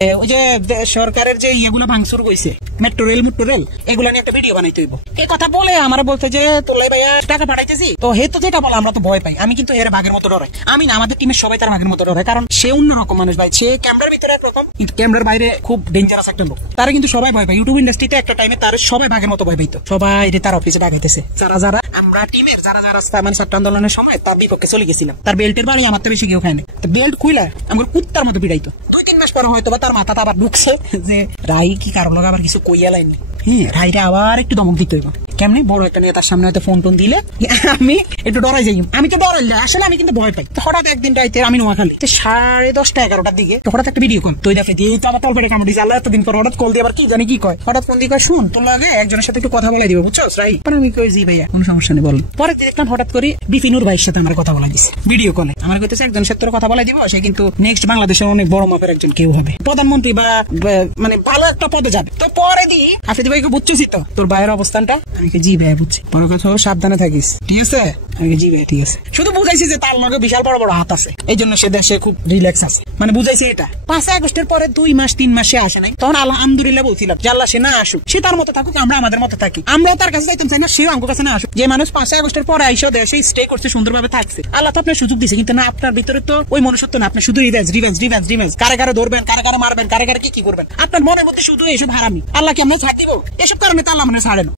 ওই যে সরকারের যে ইয়েগুলো ভাঙচুর কইছে মেট্রো রেল এগুলো নিয়ে একটা ভিডিও বানাইতে হইব। এই কথা বলে আমার বলতে যে তোলাই ভাইয়া টাকা পাঠাইতেছি তো হে তো যেটা বলে আমরা তো ভয় পাই। আমি কিন্তু এর ভাগের মতো ডরাই। আমি না, আমাদের টিমের সবাই তার ভাগের মতো ডরাই, কারণ সে অন্যরকম মানুষ ভাই। সে ক্যামেরার ভিতরে একরকম, কিন্তু ক্যামেরার বাইরে খুব ডেঞ্জারাস একটা লোক। তারা কিন্তু সবাই ভয় পায়। ইউটিউব ইন্ডাস্ট্রিতে একটা টাইমে তার সবাই ভাগের মতো ভয় পাইতো। সবাই তার অফিসে ডাকাইতেছে। যারা আমরা টিমের যারা মানে ছাত্র আন্দোলনের সময় তার বিপক্ষে চলে গেছিলাম। তার বেল্টের বাড়ি আমার তো বেশি কেউ খায় না। বেল্ট খুইলা আমার কুত্তার মতো পিড়াইতো। 2-3 মাস পরে হয়তো বা তার মাথাটা আবার ঢুকছে যে রাই কি কারো লোক আবার কিছু কইয়া লাইনি। হ্যাঁ, রাইটা আবার একটু ধমক দিতে হইব। কেমনি বড় একটা নিয়ে তার সামনে হয়তো ফোন টোন দিলে আমি একটু ডরাই যাই। আমি তো ডরাই আসলে, আমি কিন্তু ভয় পাই। হঠাৎ একদিন রাইতে আমি নোয়াখালী 10:30-11টার দিকে হঠাৎ একটা ভিডিও কল তুই দেখে দিয়ে তো আমার তলপেটে কামড় দিয়েছে। আল্লাহ এতদিন পর হঠাৎ কল দিয়ে আবার কি জানি কি কয়। হঠাৎ ফোন দিয়ে কয় শুন তোর লাগে একজনের সাথে একটু কথা বলাই দিব, বুঝছো রাই? আমি কই জি ভাইয়া কোনো সমস্যা নেই বল। পরে দেখলাম হঠাৎ করে বিপিনুর ভাইয়ের সাথে আমার কথা বলা দিচ্ছে ভিডিও কলে। আমার কইতেছে একজনের সাথে কথা বলাই দিব, সে কিন্তু নেক্সট বাংলাদেশের অনেক বড় মাপের একজন কেউ হবে, প্রধানমন্ত্রী বা মানে ভালো একটা পদে যাবে। তো পরে দি আফ্রিদি ভাইকে বুঝছিস তো তোর ভাইয়ের অবস্থানটা? আমি জি ভাইয়া বুঝছি, পরে কথা সাবধানে থাকিস, ঠিক আছে? আমি জি ভাই ঠিক আছে। শুধু বুঝাইছি যে তার লগে বিশাল বড় বড় হাত আছে, এই জন্য সে দেশে খুব রিল্যাক্স আছে, মানে বুঝাইছি এটা। 5 আগস্টের পরে 2-3 মাস সে আসে নাই, তখন আলহামদুলিল্লাহ বলছিলাম যে আল্লাহ সে না আসুক, সে তার মতো থাকুক, আমরা আমাদের মতো থাকি। আমরাও তার কাছে যাইতাম চাই না, সেও আমার কাছে না আসুক। যে মানুষ 5 আগস্টের পরে আইসা দেশে স্টে করছে, সুন্দরভাবে থাকছে, আল্লাহ তো আপনার সুযোগ দিছে, কিন্তু না আপনার ভিতরে তো ওই মনুষ্যত্ব না। আপনি শুধু রিভেঞ্জ, কারে ধরবেন, কারে মারবেন, কারে কি করবেন, আপনার মনের মধ্যে শুধু এইসব হারামি। আল্লাহ কি আমরা ছাড় দিব? এসব কারণে তো আল্লাহ মানে ছাড়েন।